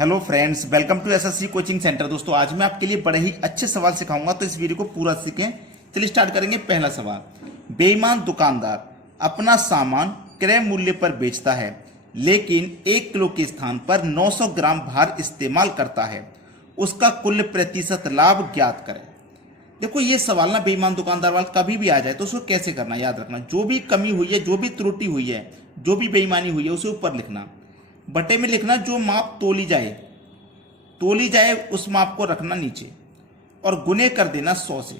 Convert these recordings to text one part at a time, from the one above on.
Hello friends, welcome to SSC coaching centre. दोस्तों, आज मैं आपके लिए बड़े ही अच्छे सवाल सिखाऊंगा, तो इस वीडियो को पूरा सीखें। चलिए स्टार्ट करेंगे। पहला सवाल, बेईमान दुकानदार अपना सामान क्रय मूल्य पर बेचता है लेकिन 1 किलो के स्थान पर 900 ग्राम भार इस्तेमाल करता है, उसका कुल प्रतिशत लाभ ज्ञात करें। देखो, ये सवाल ना बेईमान दुकानदार वाला कभी भी आ जाए तो उसको कैसे करना, याद रखना। जो भी कमी हुई है, जो भी त्रुटि हुई है, जो भी बेईमानी हुई है, उसे ऊपर लिखना, बटे में लिखना। जो माप तोली जाए उस माप को रखना नीचे और गुने कर देना 100 से।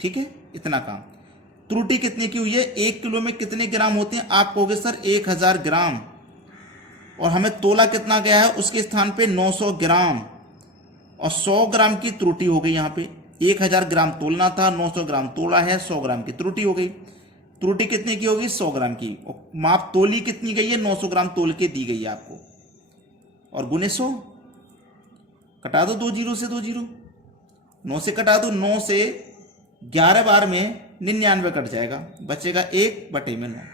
ठीक है, इतना काम। त्रुटि कितने की हुई है? 1 किलो में कितने ग्राम होते हैं? आप कहोगे सर 1000 ग्राम, और हमें तोला कितना गया है? उसके स्थान पे 900 ग्राम, और 100 ग्राम की त्रुटि हो गई। यहाँ पे 1000 ग्राम तोलना था, 900 ग्राम तोला है, 100 ग्राम की त्रुटि हो गई। त्रुटि कितने की होगी? 100 ग्राम की। और माप तोली कितनी गई है? 900 ग्राम तोल के दी गई है आपको, और गुने 100। कटा दो 2 जीरो से 2 जीरो, 9 से कटा दो, 9 से 11 बार में 99 कट जाएगा, बचेगा 1/9।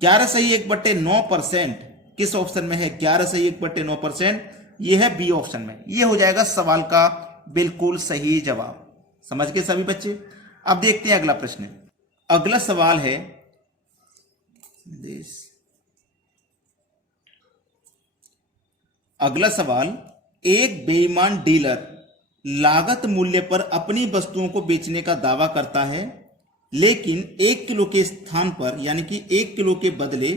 11 सही 1/9% किस ऑप्शन में है? 11 सही 1/9%, ये है बी ऑप्शन में। ये हो जाएगा सवाल का बिल्कुल सही जवाब। समझ गए सभी बच्चे? अब देखते हैं अगला प्रश्न। अगला सवाल है, अगला सवाल, एक बेईमान डीलर लागत मूल्य पर अपनी वस्तुओं को बेचने का दावा करता है लेकिन 1 किलो के स्थान पर, यानी कि 1 किलो के बदले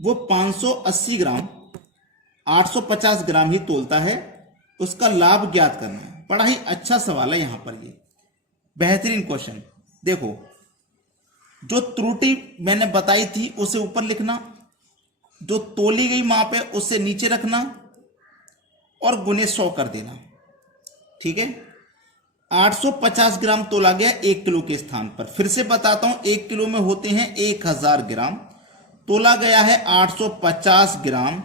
वो 580 ग्राम 850 ग्राम ही तोलता है, उसका लाभ ज्ञात करना है। बड़ा ही अच्छा सवाल है यहां पर, ये बेहतरीन क्वेश्चन। देखो, जो त्रुटि मैंने बताई थी उसे ऊपर लिखना, जो तोली गई माप है उसे नीचे रखना, और गुने 100 कर देना। ठीक है, 850 ग्राम तोला गया 1 किलो के स्थान पर। फिर से बताता हूं, 1 किलो में होते हैं 1000 ग्राम, तोला गया है 850 ग्राम।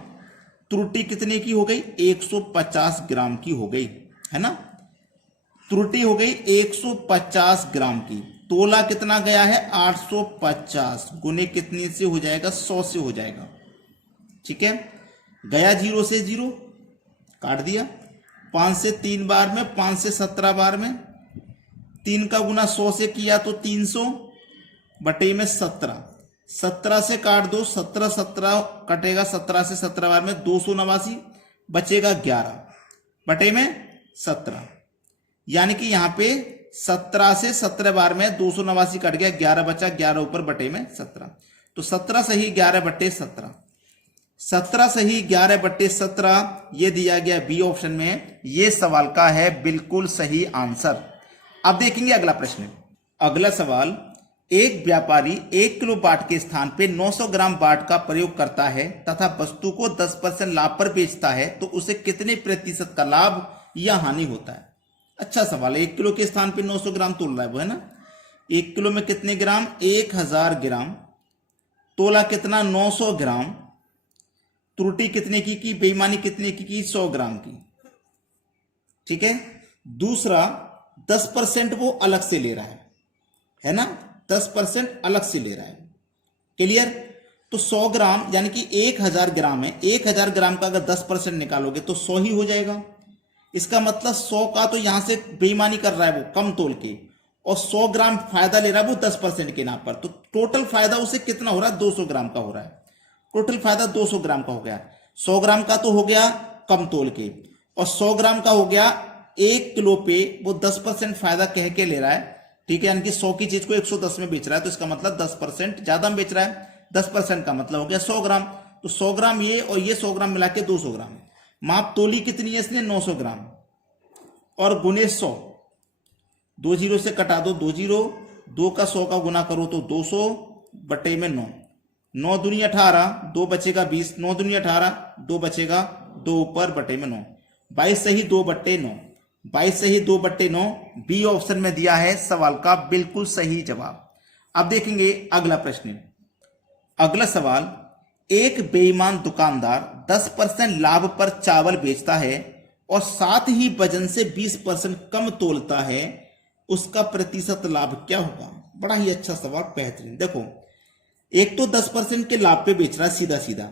त्रुटि कितने की हो गई? 150 ग्राम की हो गई, है ना। त्रुटि हो गई 150 ग्राम की। तोला कितना गया है? 850, गुने कितने से हो जाएगा? 100 से हो जाएगा। ठीक है, गया 0 से 0, काट दिया। 5 से 3 बार में, 5 से 17 बार में, 3 का गुना 100 से किया तो 300 बटे में 17। 17 से काट दो, 17 17 कटेगा, 17 से 17 बार में 289, बचेगा 11 बटे में 17। यानी कि यहां पे 17 से 17 बार में 289 कट गया, 11 बचा, 11 ऊपर बटे में 17। तो 17 सही 11/17, 17 सही 11/17, ये दिया गया बी ऑप्शन में। ये सवाल का है बिल्कुल सही आंसर। अब देखेंगे अगला प्रश्न। अगला सवाल, एक व्यापारी 1 किलो बाट के स्थान पे 900 ग्राम बाट का प्रयोग करता है तथा वस्तु को 10% लाभ पर बेचता है, तो उसे कितने प्रतिशत का लाभ या हानि होता है? अच्छा सवाल है। 1 किलो के स्थान पे 900 ग्राम तोल रहा है वो, है ना। 1 किलो में कितने ग्राम? 1000 ग्राम, तोला कितना? 900 ग्राम। त्रुटि कितने की? बेईमानी कितने की? 100 ग्राम की। ठीक है। दूसरा, 10% वो अलग से ले रहा है ना, 10% अलग से ले रहा है। क्लियर? तो 100 ग्राम यानी कि 1000 ग्राम है, 1000 ग्राम का अगर 10% निकालोगे तो 100 ही हो जाएगा। इसका मतलब 100 का तो यहां से बेईमानी कर रहा है वो, कम तोल के, और 100 ग्राम फायदा ले रहा है वो 10% के नाम पर। तो टोटल फायदा उसे कितना हो रहा है? 200 ग्राम का हो रहा है। टोटल फायदा 200 ग्राम का हो गया। 100 ग्राम का तो हो गया कम तोल के, और 100 ग्राम का हो गया 1 किलो पे वो 10% फायदा कह के ले रहा है। ठीक है, यानी कि 100 की चीज को 110 में बेच रहा है, तो इसका मतलब 10% ज्यादा में बेच रहा है। 10% का मतलब हो गया 100 ग्राम। तो 100 ग्राम ये और ये 100 ग्राम मिला के 200 ग्राम। माप तोली कितनी है इसने? 900 ग्राम, और गुने 100। 2 जीरो से कटा दो 2 जीरो, 2 का 100 का गुना करो तो 200 बटे में 9। 9 दूनी 18, 2 बचेगा 20, 9 दूनी 18, 2 बचेगा, 2 ऊपर बटे में 9, 22 सही 2/9, 22 सही 2/9, बी ऑप्शन में दिया है सवाल का बिल्कुल सही जवाब। अब देखेंगे अगला प्रश्न। अगला सवाल, एक बेईमान दुकानदार 10% लाभ पर चावल बेचता है और साथ ही वजन से 20% कम तोलता है, उसका प्रतिशत लाभ क्या होगा? बड़ा ही अच्छा सवाल, बेहतरीन। देखो, एक तो 10% के लाभ पे बेच रहा है सीधा सीधा,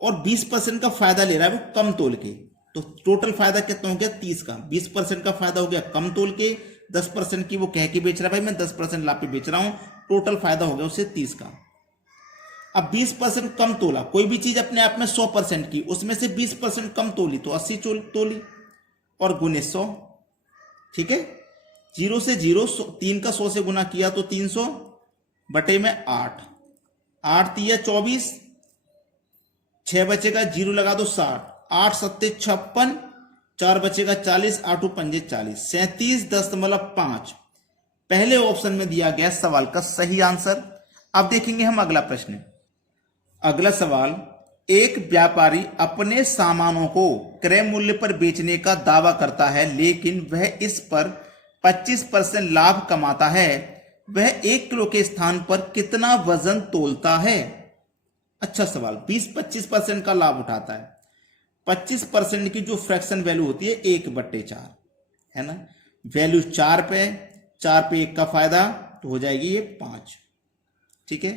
और 20% का फायदा ले रहा है वो कम तोल के। तो टोटल फायदा कितना हो गया 30 का। 20% का फायदा हो गया कम तोल के, 10% की वो कह के बेच रहा है भाई मैं 10% लाभ पे बेच रहा हूं, टोटल फायदा हो गया उसे 30 का। अब 20% कम तोला, कोई भी चीज अपने आप में 100% की, उसमें से 20% कम तोली तो 80 तोली और गुने 100। ठीक है, 0 से 0, 3 का 100 से गुना किया तो 300 बटे में 8, 8 तिया 24, 6 बचेगा, 0 लगा दो 60, 8 सत्ते 56, 4 बचेगा 40, 8 पंजे 40, 37.5 पहले ऑप्शन में दिया गया सवाल का सही आंसर। अब देखेंगे हम अगला प्रश्न। अगला सवाल, एक व्यापारी अपने सामानों को क्रय मूल्य पर बेचने का दावा करता है लेकिन वह इस पर 25% लाभ कमाता है। वह 1 किलो के स्थान पर कितना वजन तोलता है? अच्छा सवाल, 20-25% का लाभ उठाता है। 25% की जो फ्रैक्शन वैल्यू होती है 1/4 है ना, वैल्यू 4 पे 1 का फायदा तो हो जाएगी ये 5। ठीक है,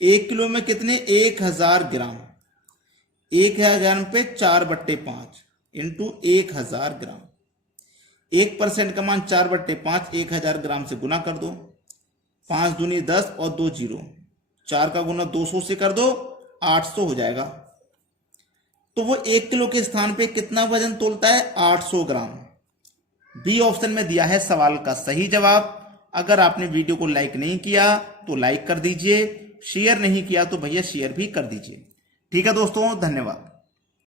1 किलो में कितने 1000 ग्राम, 1000 ग्राम पे 4/5 इंटू 1000 ग्राम, 1% का मान 4/5, 1000 ग्राम से गुना कर दो, 5 दूनी 10 और 2 0, 4 का गुना 200 से कर दो 800 हो जाएगा। तो वो 1 किलो के स्थान पे कितना वजन तोलता है? 800 ग्राम। बी ऑप्शन में दिया है सवाल का सही जवाब। अगर आपने वीडियो को लाइक नहीं किया तो लाइक कर दीजिए, शेयर नहीं किया तो भैया शेयर भी कर दीजिए। ठीक है दोस्तों, धन्यवाद।